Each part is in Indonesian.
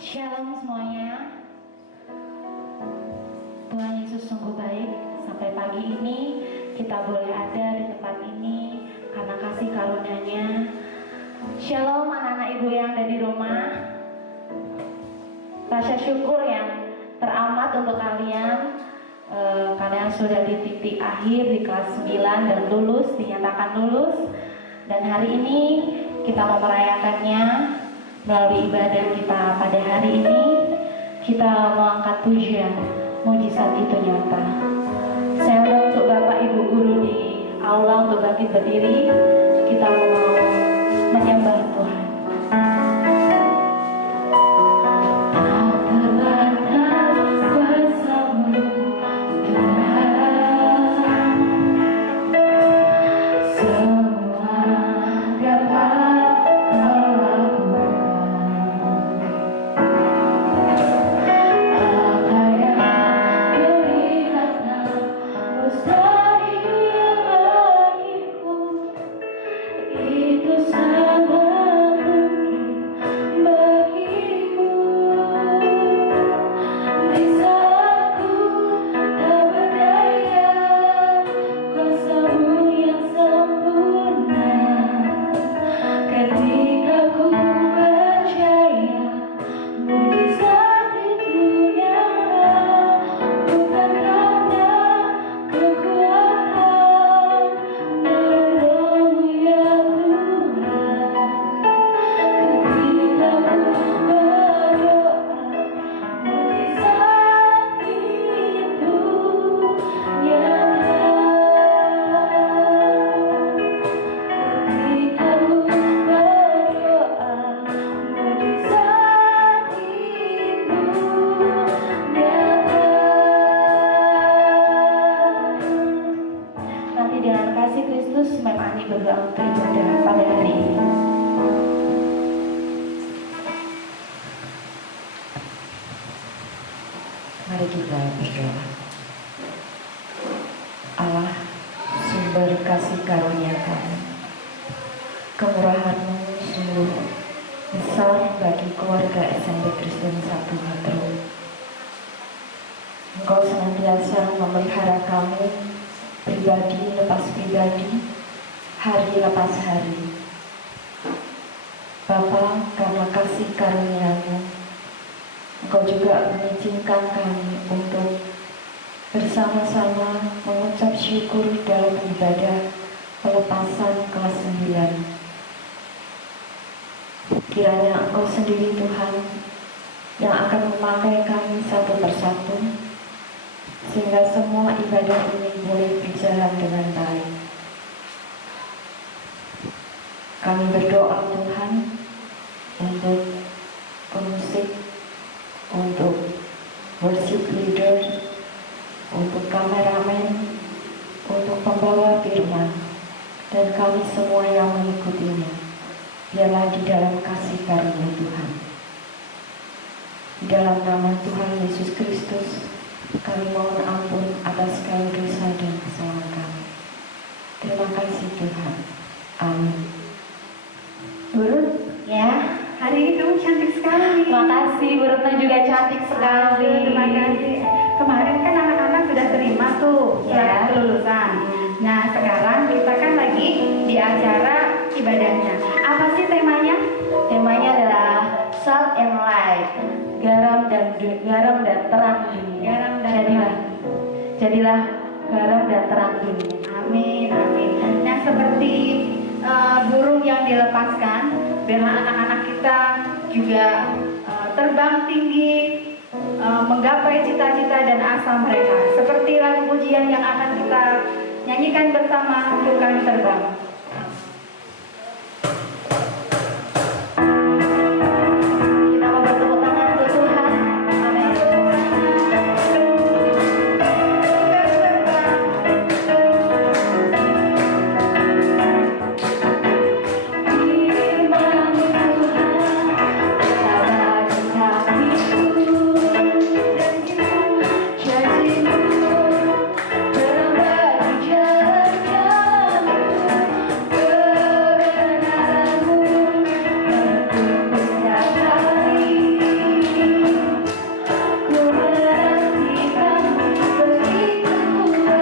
Shalom semuanya. Tuhan Yesus sungguh baik. Sampai pagi ini kita boleh ada di tempat ini karena kasih karunia-Nya. Shalom anak-anak ibu yang ada di rumah. Rasa syukur yang teramat untuk kalian. Kalian sudah di titik akhir di kelas 9 dan lulus, dinyatakan lulus. Dan hari ini kita mau merayakannya melalui ibadah kita pada hari ini. Kita mau angkat pujian, mujizat itu nyata. Saya mau untuk Bapak Ibu Guru di aula untuk bangkit berdiri. Kita mau menyembah Tuhan. Mari kita berdoa. Allah, sumber kasih karunia kami, kemurahan-Mu sungguh besar bagi keluarga SMP Kristen 1 Metro. Engkau senantiasa memelihara kami, pribadi lepas pribadi, hari lepas hari. Bapa, karena kasih karunia-Mu, Engkau juga mengizinkan kami untuk bersama-sama mengucap syukur dalam ibadah pelepasan kelas 9. Kiranya Engkau sendiri Tuhan yang akan memakai kami satu persatu, sehingga semua ibadah ini boleh berjalan dengan baik. Kami berdoa Tuhan untuk pemusik, untuk worship leader, untuk kameramen, untuk pembawa firman, dan kami semua yang mengikutinya. Biarlah di dalam kasih karunia Tuhan. Di dalam nama Tuhan Yesus Kristus, kami mohon ampun atas segala dosa dan kesalahan kami. Terima kasih Tuhan. Amin. Guru, ya. Hari ini kamu cantik sekali. Makasih, Bu Retno juga cantik sekali. Terima kasih. Kemarin kan anak-anak sudah terima tuh surat kelulusan. Nah sekarang kita kan lagi di acara ibadahnya. Apa sih temanya? Temanya adalah salt and light, garam dan terang dunia. Jadilah garam dan terang dunia. Amin, amin. Nah seperti burung yang dilepaskan, biarlah anak-anak kita juga terbang tinggi, menggapai cita-cita dan asa mereka. Seperti lagu pujian yang akan kita nyanyikan bersama, Bukan Terbang. Kita mau bertepuk tangan untuk Tuhan. Amin. Firman Tuhan telah bagi kakiku, janjimu terang bagi jalan-jalanmu, kebenaranmu menuntutku setiap hari. Ku menantikanmu begitu kuat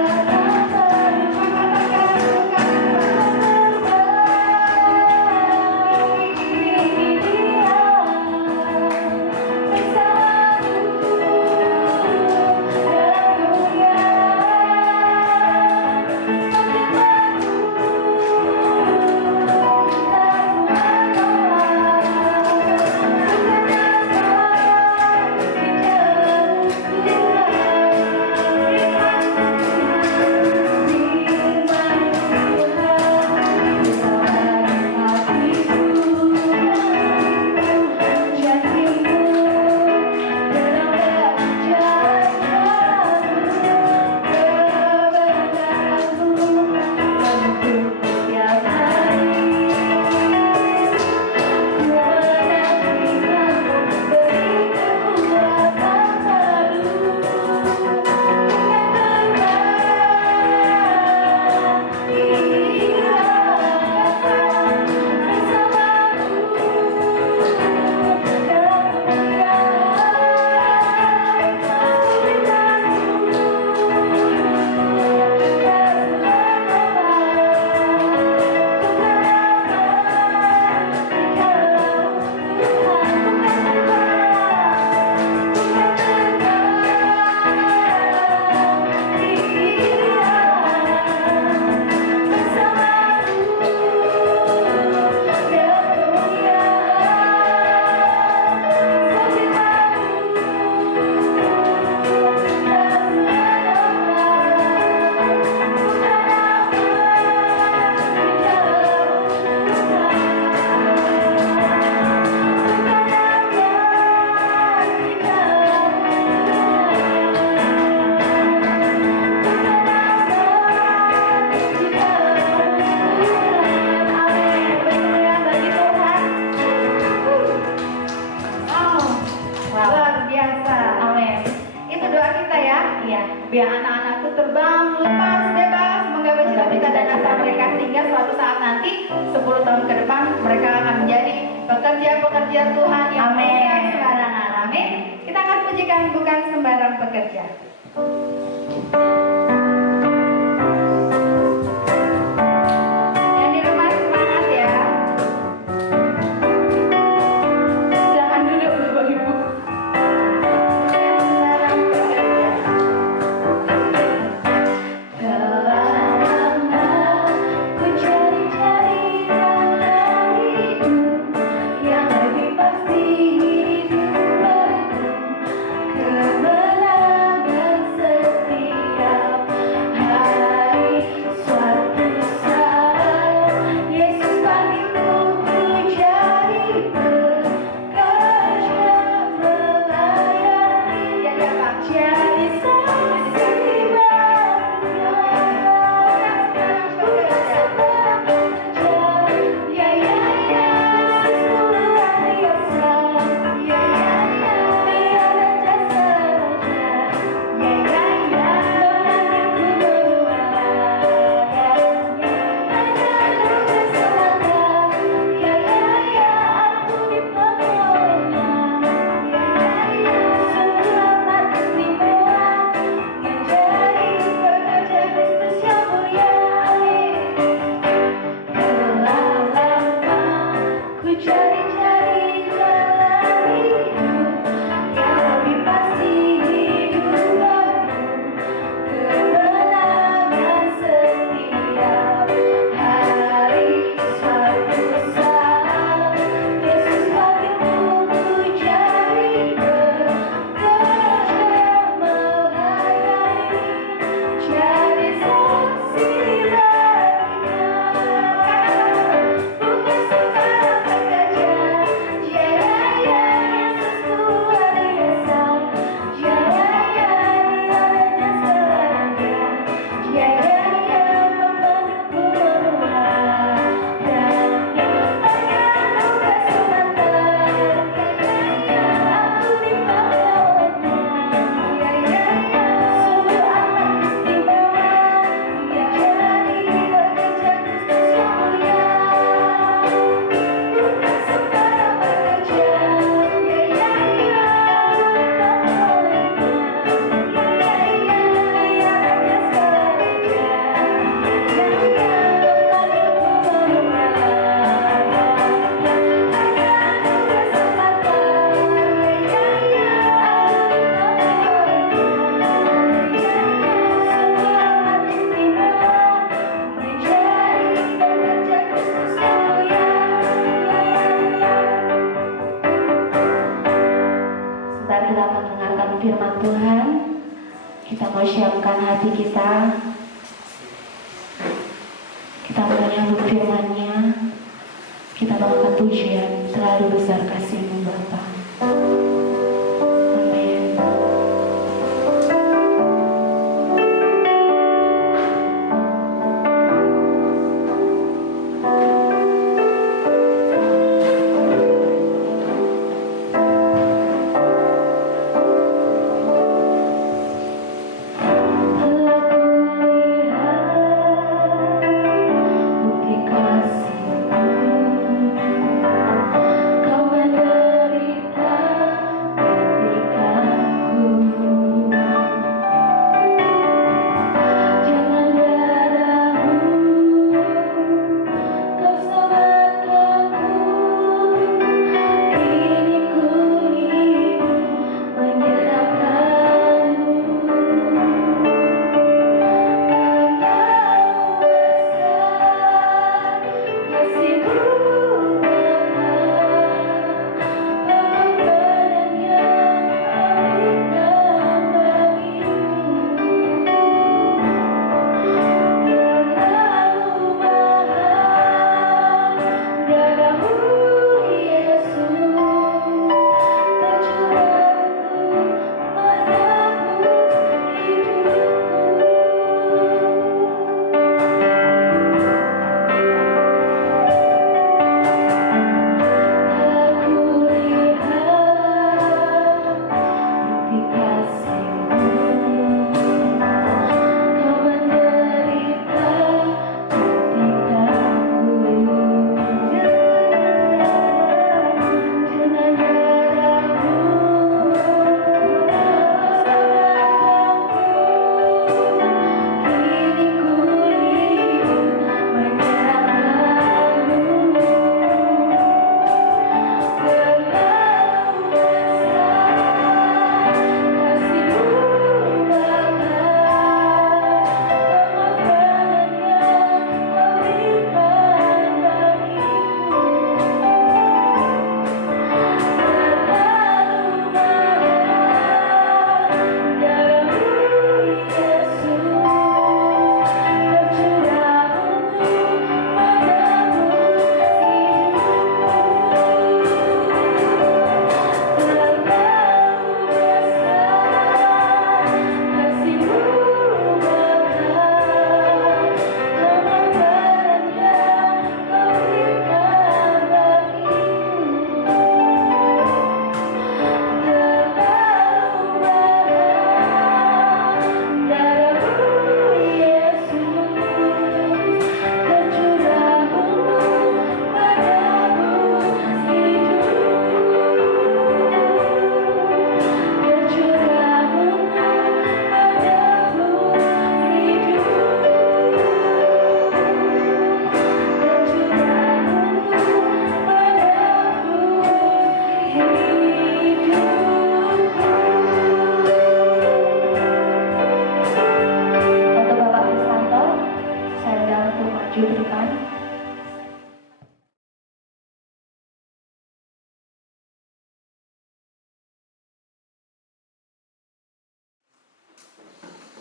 Luar biasa. Amin. Itu doa kita ya. Iya. Biar anak-anak itu terbang lepas bebas menggapai cita-cita dan asa mereka, sehingga suatu saat nanti 10 tahun ke depan mereka akan menjadi pekerja-pekerja Tuhan yang Amin. bukan sembarangan. Amin. Kita akan pujikan Bukan Sembarang Pekerja. Yang di rumah semangat ya. Silakan duduk Bapak Ibu. Sembarang pekerja. Telah lama ku cari-cari dalam hidup yang lebih pasti, hidup baru kemenangan setia. Sebentar kita akan mendengarkan firman Tuhan. Kita mau siapkan hati kita. Kita mau menyambut firman-Nya. Kita mau angkat pujian, terlalu besar kasih-Mu Bapa. Amin.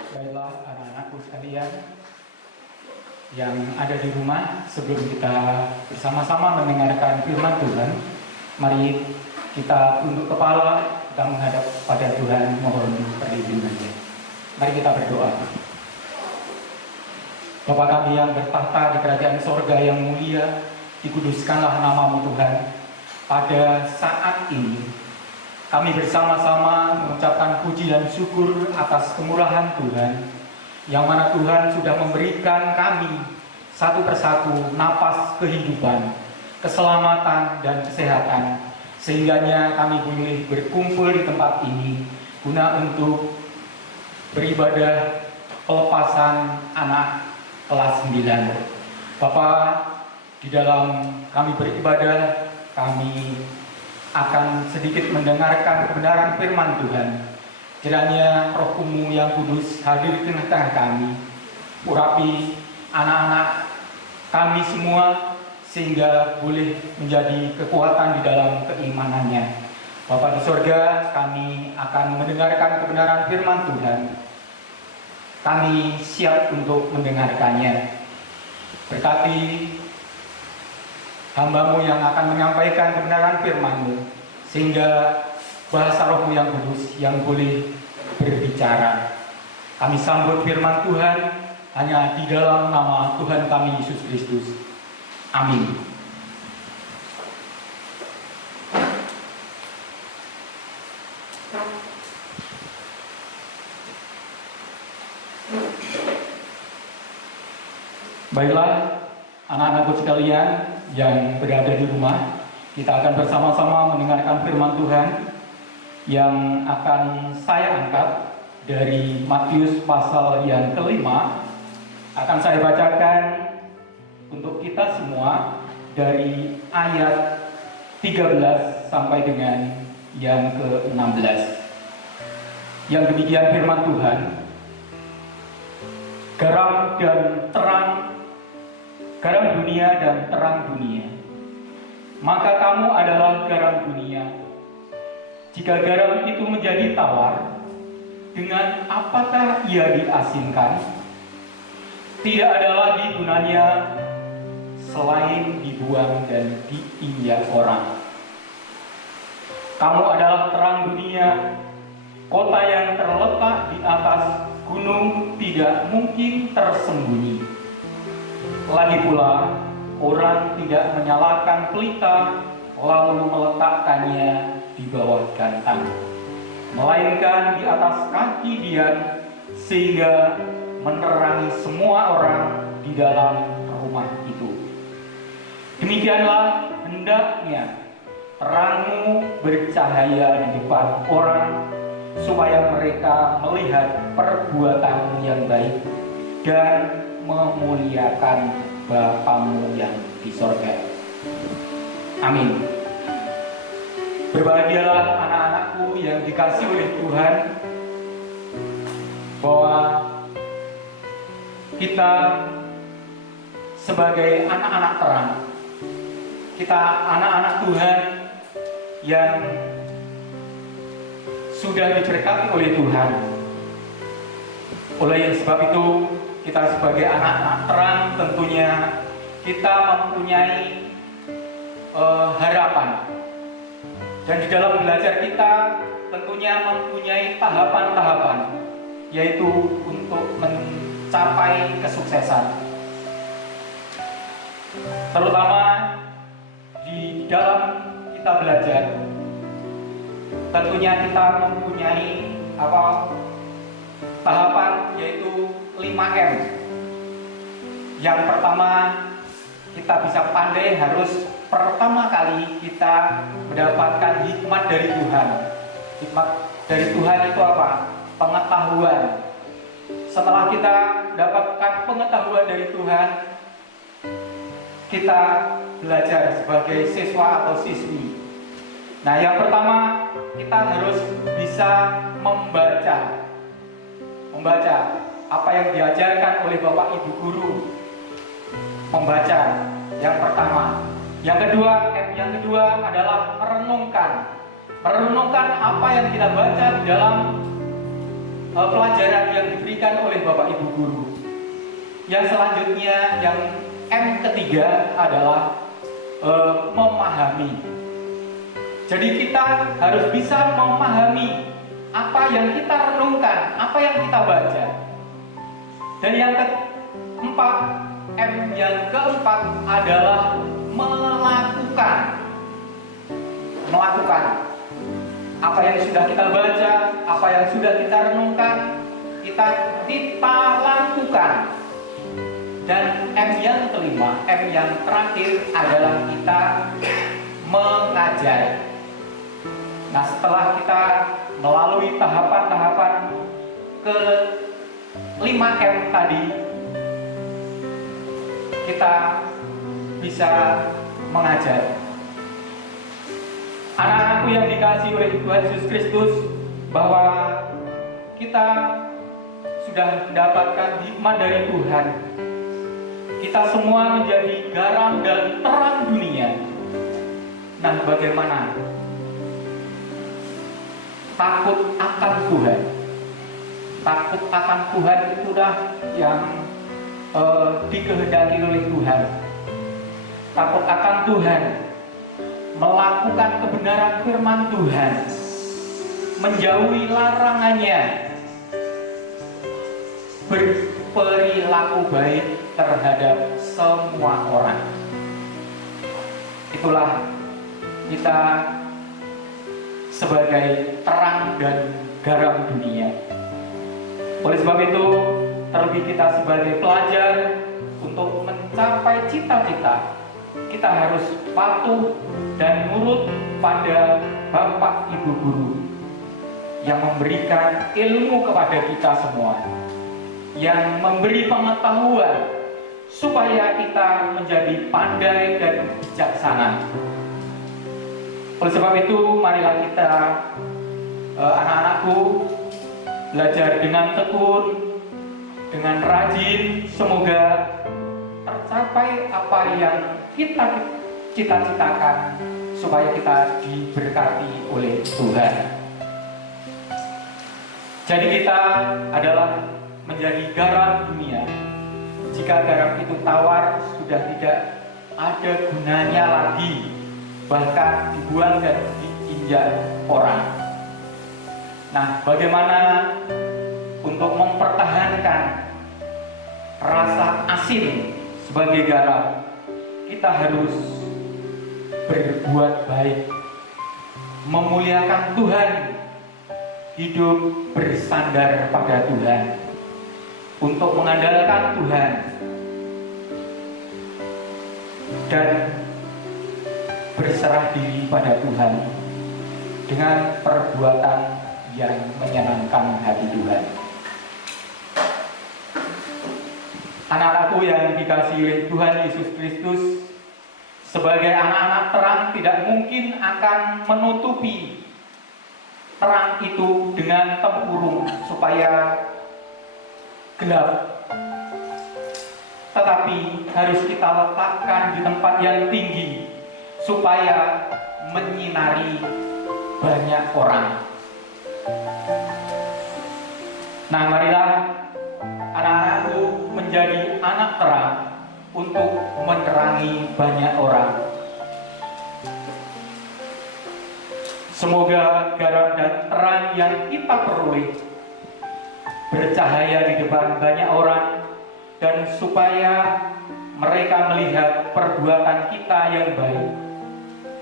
Baiklah anak-anakku sekalian yang ada di rumah, sebelum kita bersama-sama mendengarkan firman Tuhan, mari kita tunduk kepala, kita menghadap pada Tuhan, mohon perlindungannya. Mari kita berdoa. Bapa kami yang bertahta di kerajaan sorga yang mulia, dikuduskanlah nama-Mu Tuhan. Pada saat ini kami bersama-sama mengucapkan puji dan syukur atas kemurahan Tuhan, yang mana Tuhan sudah memberikan kami satu persatu napas kehidupan, keselamatan dan kesehatan, sehingganya kami boleh berkumpul di tempat ini guna untuk beribadah pelepasan anak kelas 9. Bapak, di dalam kami beribadah, kami akan sedikit mendengarkan kebenaran firman Tuhan. Kiranya Roh-Mu yang kudus hadir di tengah-tengah kami, urapi anak-anak kami semua, sehingga boleh menjadi kekuatan di dalam keimanannya. Bapa di sorga, kami akan mendengarkan kebenaran firman Tuhan. Kami siap untuk mendengarkannya. Berkati hamba-Mu yang akan menyampaikan kebenaran firman-Mu, sehingga bahasa Roh-Mu yang kudus yang boleh berbicara. Kami sambut firman Tuhan hanya di dalam nama Tuhan kami Yesus Kristus. Amin. Baiklah, anak-anakku sekalian yang berada di rumah, kita akan bersama-sama mendengarkan firman Tuhan yang akan saya angkat dari Matius pasal yang kelima. Akan saya bacakan untuk kita semua dari ayat 13 sampai dengan yang ke-16. Yang demikian firman Tuhan, garam dunia dan terang dunia. Maka kamu adalah garam dunia. Jika garam itu menjadi tawar, dengan apakah ia diasinkan? Tidak ada lagi gunanya selain dibuang dan diinjak orang. Kamu adalah terang dunia. Kota yang terletak di atas gunung tidak mungkin tersembunyi. Lagi pula, orang tidak menyalakan pelita lalu meletakkannya di bawah gantang, melainkan di atas kaki dia, sehingga menerangi semua orang di dalam rumah itu. Demikianlah hendaknya terangmu bercahaya di depan orang, supaya mereka melihat perbuatanmu yang baik dan memuliakan Bapamu yang di sorga. Amin. Berbahagialah anak-anakku yang dikasihi oleh Tuhan, bahwa kita sebagai anak-anak terang, kita anak-anak Tuhan yang sudah diberkati oleh Tuhan. Oleh sebab itu, kita sebagai anak-anak terang tentunya kita mempunyai harapan. Dan di dalam belajar kita tentunya mempunyai tahapan-tahapan, yaitu untuk mencapai kesuksesan. Terutama di dalam kita belajar, tentunya kita mempunyai tahapan, yaitu 5M. Yang pertama, kita bisa pandai harus pertama kali kita mendapatkan hikmat dari Tuhan. Hikmat dari Tuhan itu apa? Pengetahuan. Setelah kita dapatkan pengetahuan dari Tuhan, kita belajar sebagai siswa atau siswi. Nah, yang pertama, kita harus bisa membaca apa yang diajarkan oleh Bapak Ibu Guru. Membaca yang pertama. Yang kedua adalah merenungkan apa yang kita baca di dalam pelajaran yang diberikan oleh Bapak Ibu Guru. Yang selanjutnya, yang M ketiga adalah memahami. Jadi kita harus bisa memahami apa yang kita renungkan, apa yang kita baca. Dan yang keempat, yang keempat adalah melakukan apa yang sudah kita baca, apa yang sudah kita renungkan, kita lakukan. Dan M yang kelima, M yang terakhir adalah kita mengajar. Nah, setelah kita melalui tahapan-tahapan ke 5M tadi, kita bisa mengajar. Anak-anakku yang dikasihi oleh Tuhan Yesus Kristus, bahwa kita sudah mendapatkan hikmat dari Tuhan. Kita semua menjadi garam dan terang dunia. Nah, bagaimana takut akan Tuhan. Takut akan Tuhan itulah yang dikehendaki oleh Tuhan. Takut akan Tuhan, melakukan kebenaran firman Tuhan, menjauhi larangannya, berperilaku baik terhadap semua orang. Itulah kita sebagai terang dan garam dunia. Oleh sebab itu, terlebih kita sebagai pelajar, untuk mencapai cita-cita, kita harus patuh dan nurut pada Bapak Ibu Guru yang memberikan ilmu kepada kita semua, yang memberi pengetahuan supaya kita menjadi pandai dan bijaksana. Oleh sebab itu, marilah kita, anak-anakku, belajar dengan tekun, dengan rajin, semoga tercapai apa yang kita cita-citakan, supaya kita diberkati oleh Tuhan. Jadi kita adalah menjadi garam dunia. Jika garam itu tawar, sudah tidak ada gunanya lagi, bahkan dibuang dan diinjak orang. Nah, bagaimana untuk mempertahankan rasa asin sebagai garam? Kita harus berbuat baik, memuliakan Tuhan, hidup bersandar pada Tuhan, untuk mengandalkan Tuhan, dan berserah diri pada Tuhan dengan perbuatan yang menyenangkan hati Tuhan. Anak-anakku yang dikasihi oleh Tuhan Yesus Kristus, sebagai anak-anak terang tidak mungkin akan menutupi terang itu dengan tempurung supaya gelap, tetapi harus kita letakkan di tempat yang tinggi supaya menyinari banyak orang. Nah, marilah anak-anakku menjadi anak terang untuk menerangi banyak orang. Semoga garam dan terang yang kita peroleh bercahaya di depan banyak orang, dan supaya mereka melihat perbuatan kita yang baik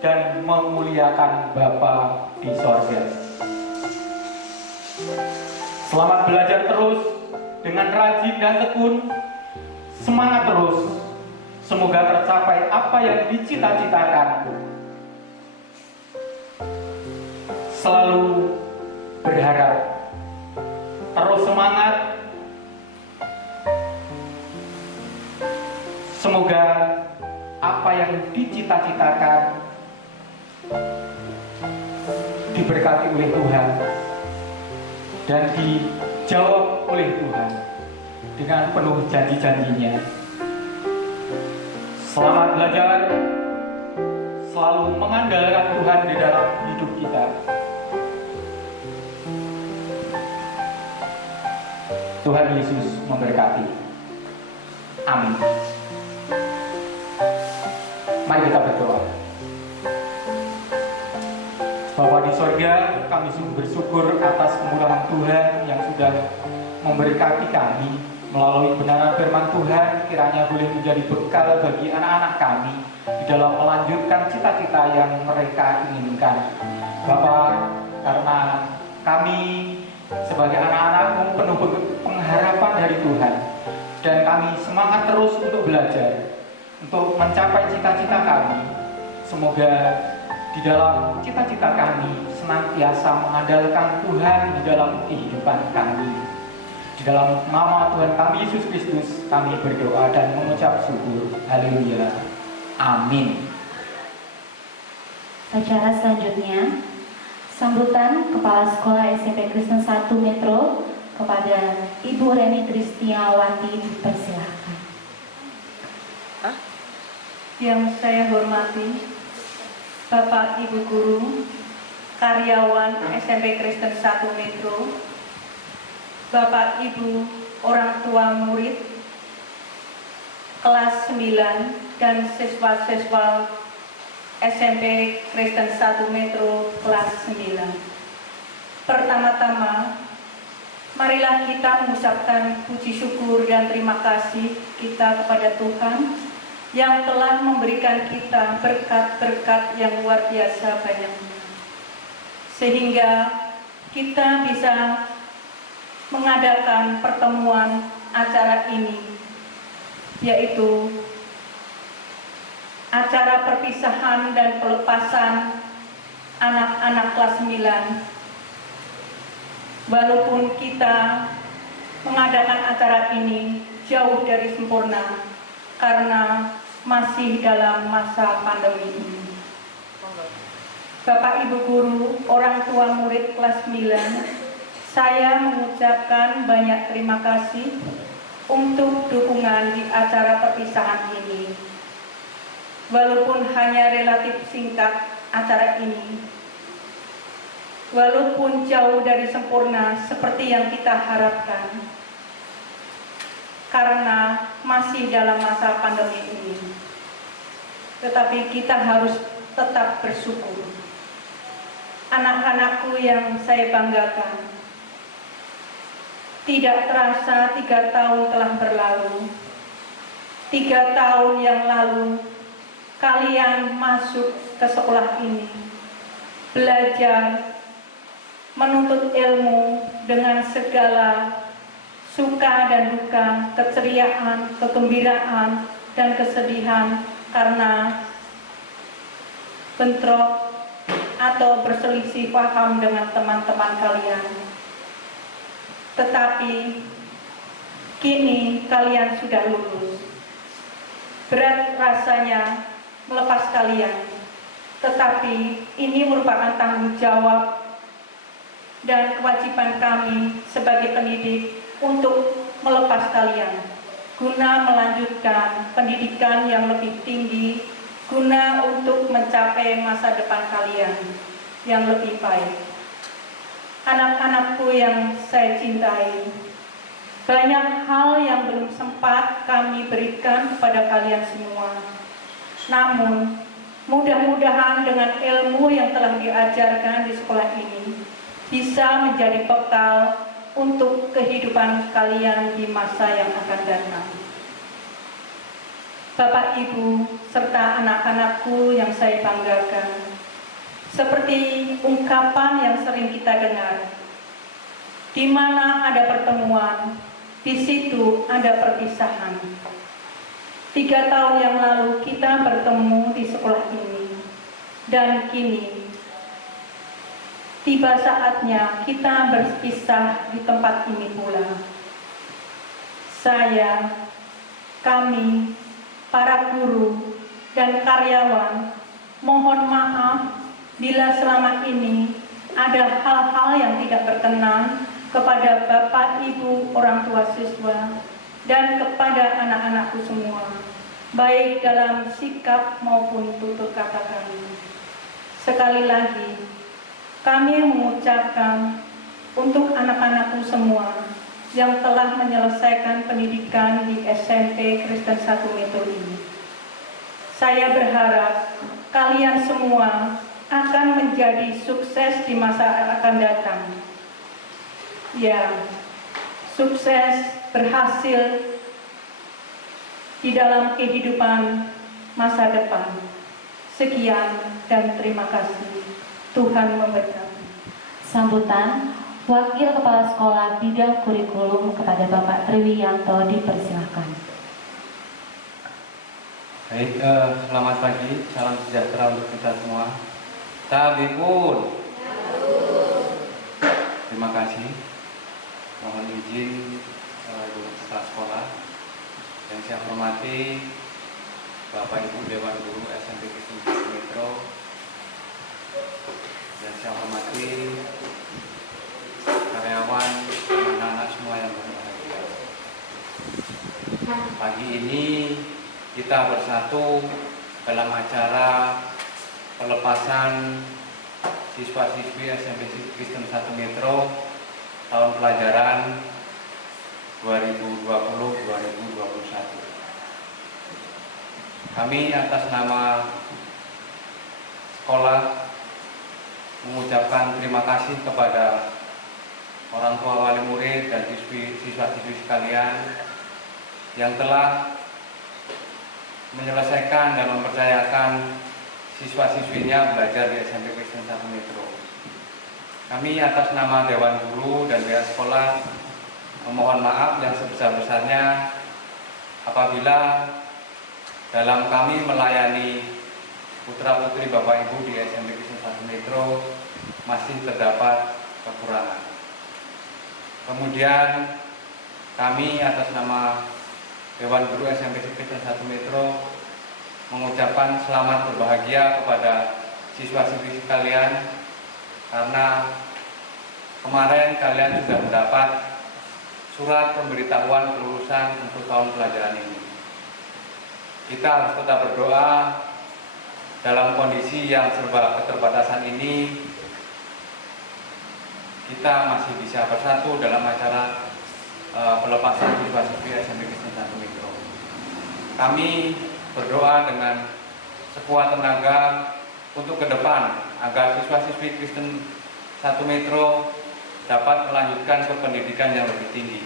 dan memuliakan Bapa di sorga. Selamat belajar terus dengan rajin dan tekun. Semangat terus. Semoga tercapai apa yang dicita-citakan. Selalu berharap. Terus semangat. Semoga apa yang dicita-citakan diberkati oleh Tuhan dan dijawab oleh Tuhan dengan penuh janji-janjinya. Selamat belajar, selalu mengandalkan Tuhan di dalam hidup kita. Tuhan Yesus memberkati. Amin. Mari kita berdoa. Bapa di sorga, kami sungguh bersyukur atas kemurahan Tuhan yang sudah memberkati kami melalui kebenaran firman Tuhan. Kiranya boleh menjadi bekal bagi anak-anak kami di dalam melanjutkan cita-cita yang mereka inginkan. Bapa, karena kami sebagai anak-anak penuh pengharapan dari Tuhan, dan kami semangat terus untuk belajar, untuk mencapai cita-cita kami. Semoga di dalam cita-cita kami senantiasa mengandalkan Tuhan di dalam kehidupan kami. Di dalam nama Tuhan kami Yesus Kristus kami berdoa dan mengucap syukur. Haleluya. Amin. Acara selanjutnya, sambutan Kepala Sekolah SMP Kristen 1 Metro kepada Ibu Reni Kristiawati, dipersilakan. Yang saya hormati Bapak Ibu Guru, karyawan SMP Kristen 1 Metro, Bapak Ibu orang tua murid kelas 9 dan siswa-siswa SMP Kristen 1 Metro kelas 9. Pertama-tama, marilah kita mengucapkan puji syukur dan terima kasih kita kepada Tuhan yang telah memberikan kita berkat-berkat yang luar biasa banyaknya. Sehingga kita bisa mengadakan pertemuan acara ini, yaitu acara perpisahan dan pelepasan anak-anak kelas 9. Walaupun kita mengadakan acara ini jauh dari sempurna karena masih dalam masa pandemi ini. Bapak Ibu guru, orang tua murid kelas 9, saya mengucapkan banyak terima kasih untuk dukungan di acara perpisahan ini. Walaupun hanya relatif singkat acara ini, walaupun jauh dari sempurna seperti yang kita harapkan, karena masih dalam masa pandemi ini, tetapi kita harus tetap bersyukur. Anak-anakku yang saya banggakan, tidak terasa 3 tahun telah berlalu. 3 tahun yang lalu, kalian masuk ke sekolah ini, belajar, menuntut ilmu dengan segala suka dan duka, keceriaan, kegembiraan, dan kesedihan karena bentrok atau berselisih paham dengan teman-teman kalian. Tetapi kini kalian sudah lulus. Berat rasanya melepas kalian, tetapi ini merupakan tanggung jawab dan kewajiban kami sebagai pendidik untuk melepas kalian, guna melanjutkan pendidikan yang lebih tinggi, guna untuk mencapai masa depan kalian yang lebih baik. Anak-anakku yang saya cintai, banyak hal yang belum sempat kami berikan kepada kalian semua. Namun, mudah-mudahan dengan ilmu yang telah diajarkan di sekolah ini bisa menjadi bekal untuk kehidupan kalian di masa yang akan datang. Bapak, Ibu, serta anak-anakku yang saya banggakan, seperti ungkapan yang sering kita dengar, di mana ada pertemuan, di situ ada perpisahan. 3 tahun yang lalu kita bertemu di sekolah ini, dan kini tiba saatnya kita berpisah di tempat ini pula. Saya, kami, para guru dan karyawan, mohon maaf bila selama ini ada hal-hal yang tidak berkenan kepada Bapak, Ibu, orang tua siswa, dan kepada anak-anakku semua, baik dalam sikap maupun tutur kata kami. Sekali lagi, kami mengucapkan untuk anak-anakku semua yang telah menyelesaikan pendidikan di SMP Kristen 1 Metro ini. Saya berharap kalian semua akan menjadi sukses di masa akan datang. Ya, sukses, berhasil di dalam kehidupan masa depan. Sekian dan terima kasih. Tuhan memberkati. Sambutan Wakil Kepala Sekolah Bidang Kurikulum kepada Bapak Triwiyanto dipersilakan. Baik, selamat pagi, salam sejahtera untuk kita semua. Tabipun. Terima kasih. Mohon izin Ibu Kepala Sekolah yang saya hormati Bapak Ibu Dewan Guru SMP Kristen 1 Metro, yang saya hormati karyawan dan anak-anak semua yang berbahagia. Pagi ini kita bersatu dalam acara pelepasan siswa-siswi SMP Kristen 1 Metro tahun pelajaran 2020-2021. Kami atas nama sekolah mengucapkan terima kasih kepada orang tua, wali murid, dan siswa-siswi sekalian yang telah menyelesaikan dan mempercayakan siswa-siswinya belajar di SMP Kristen 1 Metro. Kami atas nama Dewan Guru dan pihak sekolah memohon maaf yang sebesar-besarnya apabila dalam kami melayani putra-putri Bapak Ibu di SMP Kristen 1 Metro masih terdapat kekurangan. Kemudian kami atas nama Dewan Guru SMP Kristen 1 Metro mengucapkan selamat berbahagia kepada siswa-siswi sekalian karena kemarin kalian sudah mendapat surat pemberitahuan kelulusan untuk tahun pelajaran ini. Kita harus tetap berdoa dalam kondisi yang serba keterbatasan ini. Kita masih bisa bersatu dalam acara pelepasan siswa-siswi SMP Kristen 1 Metro. Kami berdoa dengan sekuat tenaga untuk ke depan agar siswa-siswi Kristen 1 Metro dapat melanjutkan ke pendidikan yang lebih tinggi.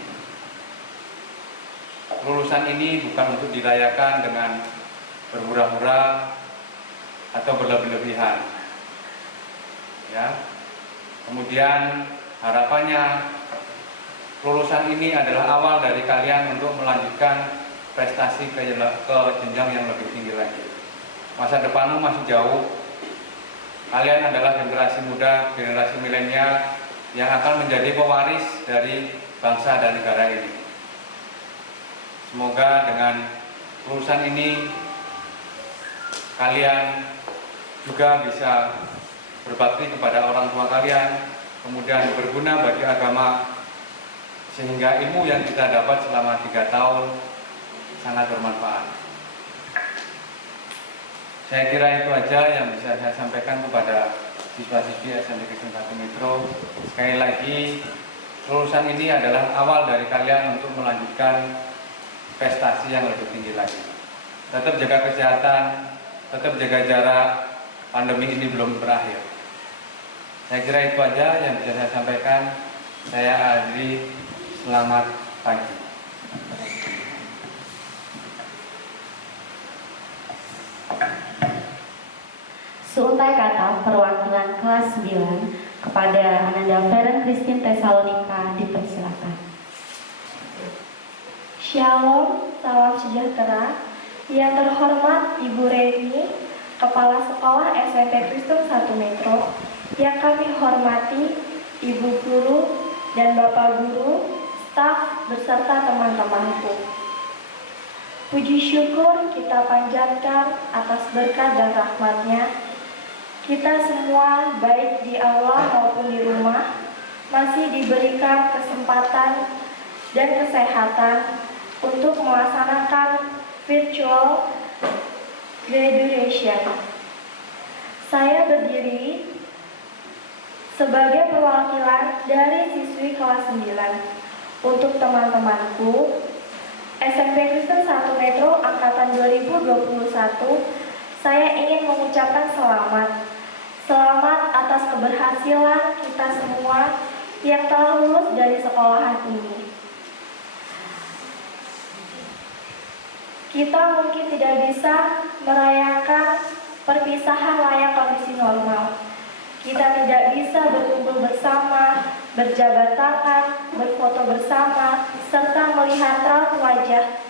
Kelulusan ini bukan untuk dirayakan dengan berhura-hura atau berlebih-lebihan. Ya. Kemudian harapannya kelulusan ini adalah awal dari kalian untuk melanjutkan prestasi ke jenjang yang lebih tinggi lagi. Masa depanmu masih jauh. Kalian adalah generasi muda, generasi milenial yang akan menjadi pewaris dari bangsa dan negara ini. Semoga dengan kelulusan ini kalian juga bisa berbakti kepada orang tua kalian, kemudian berguna bagi agama, sehingga ilmu yang kita dapat selama 3 tahun sangat bermanfaat. Saya kira itu aja yang bisa saya sampaikan kepada siswa-siswi SMP Kristen 1 Metro. Sekali lagi, kelulusan ini adalah awal dari kalian untuk melanjutkan prestasi yang lebih tinggi lagi. Tetap jaga kesehatan, tetap jaga jarak, pandemi ini belum berakhir. Saya kira itu aja yang bisa saya sampaikan. Saya Adri, selamat pagi. Seuntai kata perwakilan kelas 9 kepada Ananda Feren Christine Tesalonika dipersilakan. Shalom, salam sejahtera. Yang terhormat Ibu Reni, Kepala Sekolah SMP Kristen 1 Metro, yang kami hormati Ibu Guru dan Bapak Guru, staf beserta teman-temanku. Puji syukur kita panjatkan atas berkat dan rahmat-Nya. Kita semua, baik di aula maupun di rumah, masih diberikan kesempatan dan kesehatan untuk melaksanakan virtual graduation. Saya berdiri sebagai perwakilan dari siswi kelas 9 untuk teman-temanku SMP Kristen 1 Metro Angkatan 2021. Saya ingin mengucapkan selamat atas keberhasilan kita semua yang telah lulus dari sekolahan ini. Kita mungkin tidak bisa merayakan perpisahan layak kondisi normal. Kita tidak bisa berkumpul bersama, berjabat tangan, berfoto bersama, serta melihat raut wajah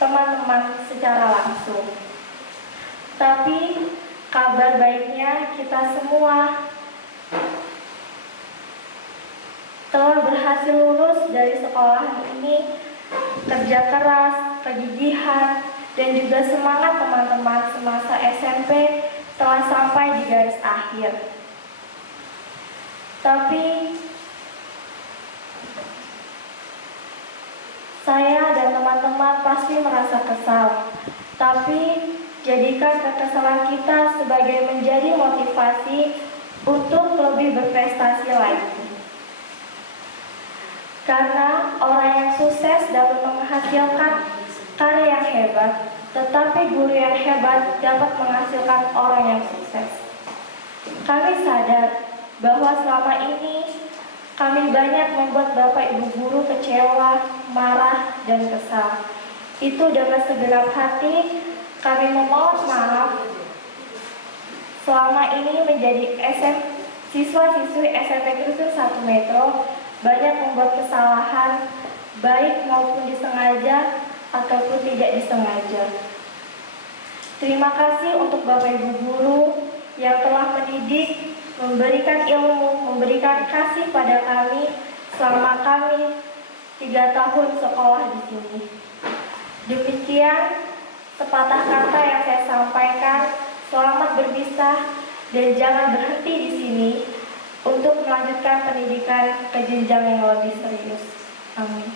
teman-teman secara langsung. Tapi kabar baiknya kita semua telah berhasil lulus dari sekolah ini. Kerja keras, kegigihan, dan juga semangat teman-teman semasa SMP telah sampai di garis akhir. Tapi saya dan teman-teman pasti merasa kesal. Tapi jadikan kekesalan kita sebagai menjadi motivasi untuk lebih berprestasi lagi. Karena orang yang sukses dapat menghasilkan karya yang hebat, tetapi guru yang hebat dapat menghasilkan orang yang sukses. Kami sadar bahwa selama ini kami banyak membuat Bapak Ibu guru kecewa, marah, dan kesal. Itu dengan segenap hati kami memohon maaf selama ini menjadi siswa-siswi SMP Kristen 1 Metro banyak membuat kesalahan, baik maupun disengaja ataupun tidak disengaja. Terima kasih untuk Bapak Ibu guru yang telah mendidik, memberikan ilmu, memberikan kasih pada kami selama kami 3 tahun sekolah di sini. Demikian sepatah kata yang saya sampaikan. Selamat berpisah dan jangan berhenti di sini untuk melanjutkan pendidikan ke jenjang yang lebih serius. Amin.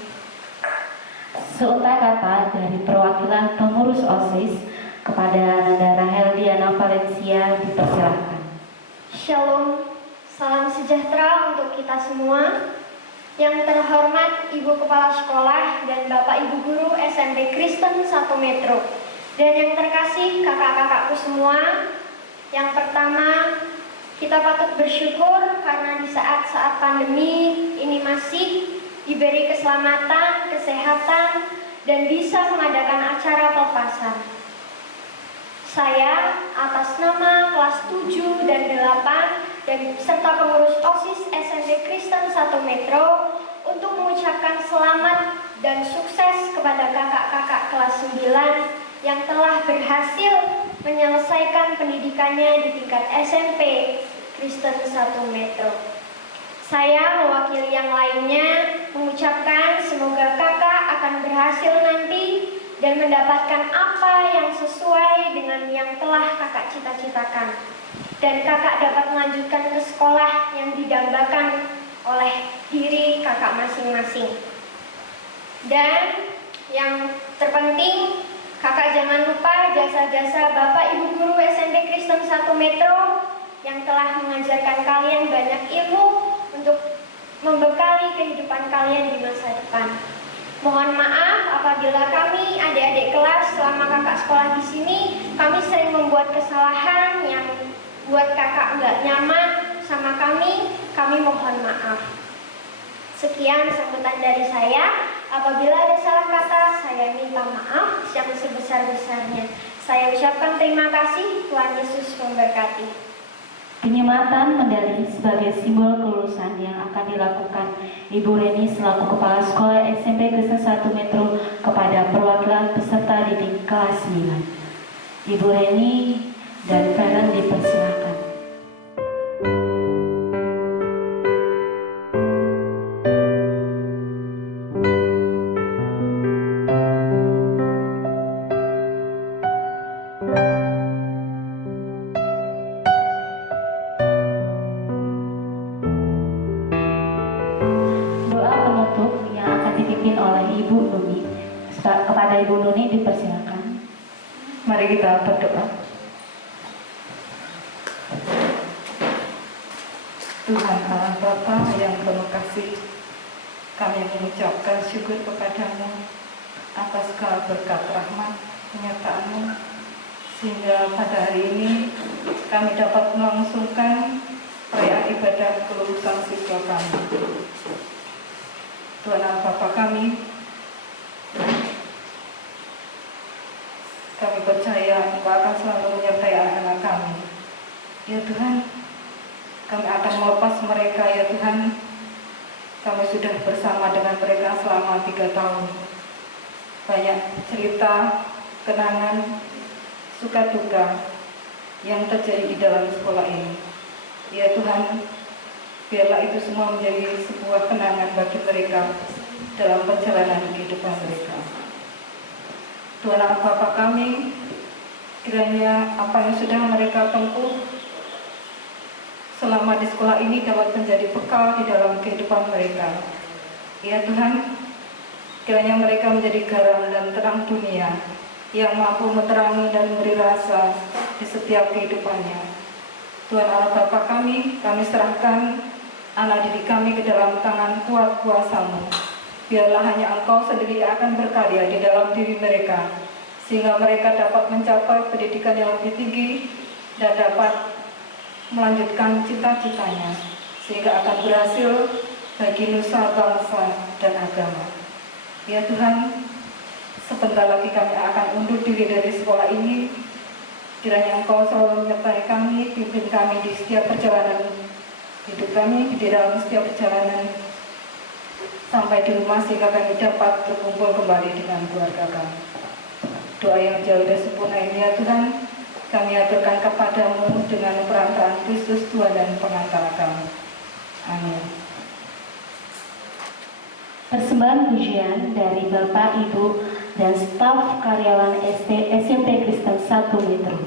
Seuntai kata dari perwakilan pengurus OSIS kepada Saudara Heldiana Valencia dipersilahkan. Shalom, salam sejahtera untuk kita semua. Yang terhormat Ibu Kepala Sekolah dan Bapak Ibu Guru SMP Kristen 1 Metro. Dan yang terkasih kakak-kakakku semua, yang pertama kita patut bersyukur karena di saat-saat pandemi ini masih diberi keselamatan, kesehatan, dan bisa mengadakan acara pelepasan. Saya atas nama kelas 7 dan 8 dan serta pengurus OSIS SMP Kristen 1 Metro untuk mengucapkan selamat dan sukses kepada kakak-kakak kelas 9 yang telah berhasil menyelesaikan pendidikannya di tingkat SMP Kristen 1 Metro. Saya mewakili yang lainnya mengucapkan semoga kakak akan berhasil nanti dan mendapatkan apa yang sesuai dengan yang telah kakak cita-citakan. Dan kakak dapat melanjutkan ke sekolah yang didambakan oleh diri kakak masing-masing. Dan yang terpenting, kakak jangan lupa jasa-jasa Bapak Ibu Guru SMP Kristen 1 Metro yang telah mengajarkan kalian banyak ilmu untuk membekali kehidupan kalian di masa depan. Mohon maaf apabila kami adik-adik kelas selama kakak sekolah di sini, kami sering membuat kesalahan yang buat kakak nggak nyaman sama kami mohon maaf. Sekian sambutan dari saya. Apabila ada salah kata, saya minta maaf yang sebesar-besarnya. Saya ucapkan terima kasih. Tuhan Yesus memberkati. Penyematan medali sebagai simbol kelulusan yang akan dilakukan Ibu Reni selaku Kepala Sekolah SMP Kristen 1 Metro kepada perwakilan peserta didik kelas 9. Ibu Reni dan Feren dipersilakan. Doa penutup yang akan dipimpin oleh Ibu Nuni. Kepada Ibu Nuni dipersilakan. Mari kita berdoa. Tuhan Allah Bapa yang penuh kasih, kami mengucapkan syukur kepadamu atas segala berkat rahmat penyertaan-Mu, sehingga pada hari ini kami dapat melangsungkan perayaan ibadah kelulusan siswa kami. Tuhan Allah Bapa kami percaya Engkau akan selalu menyertai anak-anak kami. Ya Tuhan, kami akan melepas mereka, ya Tuhan. Kami sudah bersama dengan mereka selama 3 tahun. Banyak cerita, kenangan, suka duka yang terjadi di dalam sekolah ini. Ya Tuhan, biarlah itu semua menjadi sebuah kenangan bagi mereka dalam perjalanan kehidupan mereka. Tuhan Allah Bapa kami, kiranya apa yang sudah mereka tempuh selama di sekolah ini dapat menjadi bekal di dalam kehidupan mereka. Ya Tuhan, kiranya mereka menjadi garam dan terang dunia yang mampu menerangi dan memberi rasa di setiap kehidupannya. Tuhan Allah Bapa kami serahkan anak didik kami ke dalam tangan kuat kuasa-Mu. Biarlah hanya Engkau sendiri yang akan berkarya di dalam diri mereka, sehingga mereka dapat mencapai pendidikan yang lebih tinggi dan dapat melanjutkan cita-citanya, sehingga akan berhasil bagi nusa, bangsa, dan agama. Ya Tuhan, sebentar lagi kami akan undur diri dari sekolah ini. Kiranya Engkau selalu menyertai kami, pimpin kami di setiap perjalanan hidup kami, di dalam setiap perjalanan sampai di rumah, sehingga kami dapat berkumpul kembali dengan keluarga kami. Doa yang jauh dan sempurna ini ya Tuhan, kami aturkan kepadamu dengan perantaraan Kristus Tuhan dan pengantara kami. Amin. Persembahan pujian dari Bapak, Ibu, dan staf karyawan SMP Kristen 1 Metro.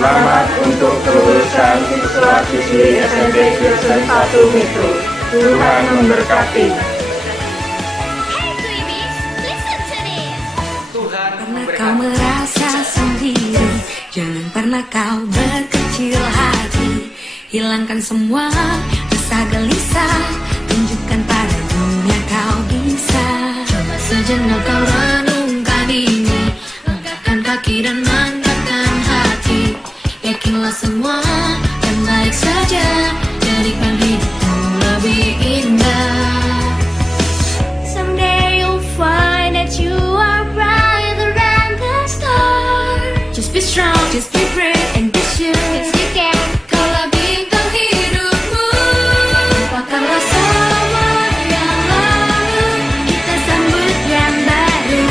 Selamat untuk kelulusan siswa-siswi SMP Kristen 1 Metro. Tuhan memberkati. Pernah kau merasa sendiri, jangan pernah kau berkecil hati. Hilangkan semua rasa gelisah, tunjukkan pada dunia kau bisa. Coba sejenak kau renungkan ini, kaki dan mantapkan hati. Yakinlah semua akan baik saja, jadikan hidupmu lebih indah. Someday you'll find that you are brighter than the star. Just be strong, just be brave, and be sure that you can. Kaulah bintang hidupmu. Lupakanlah semua yang lalu, kita sambut yang baru.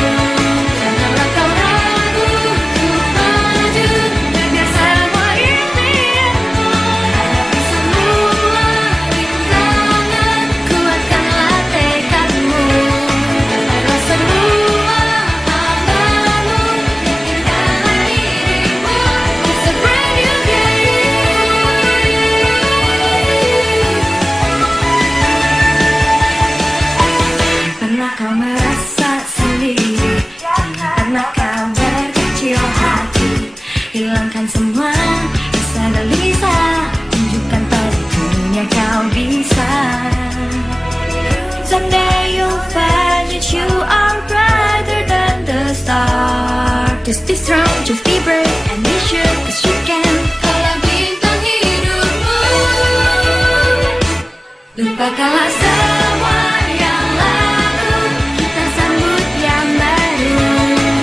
Janganlah kau ragu untuk maju, kejar semua impianmu. Hadapi semua rintangan, kuatkanlah tekadmu. Gapailah semua hambamu, yakinkanlah dirimu. It's a brand new day. Pernah kau merasa sendiri? Jangan pernah kau berkecil hati. Hilangkan semua rasa gelisah, tunjukkan pada dunia kau bisa. Someday you'll find that you are brighter than the star. Just be strong, just be brave, and be sure 'cause you can. Kaulah bintang hidupmu. Lupakanlah semua yang lalu, kita sambut yang baru.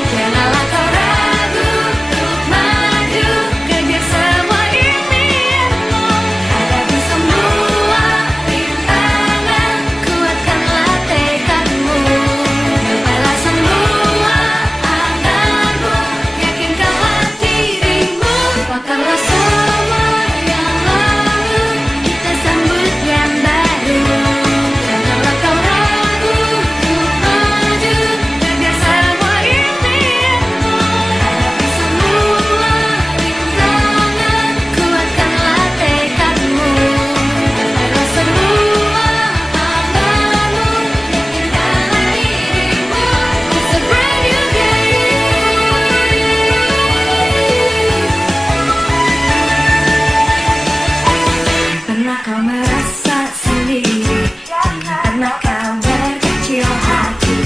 Janganlah kau ragu untuk maju, kejar semua impianmu. Hadapi semua rintangan, kuatkanlah tekadmu. Gapailah semua anganmu, yakinkanlah dirimu. Lupakanlah semua yang lalu, kita sambut yang baru. Janganlah kau ragu untuk maju, kejar semua impianmu. Hadapi semua rintangan, kuatkanlah tekadmu. Gapailah semua hambamu, yakinkanlah dirimu. It's a brand new day. Pernah kau merasa sendiri? Jangan pernah kau berkecil hati.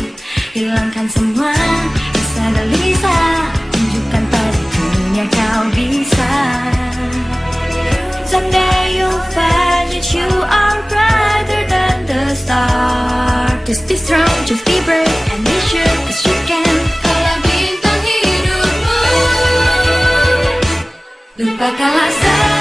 Hilangkan semua rasa gelisah, tunjukkan pada dunia kau bisa. Someday you'll find that you are brighter than the star. Just be strong, just be brave, and be sure 'cause you can. Kaulah bintang hidupmu. Lupakanlah semua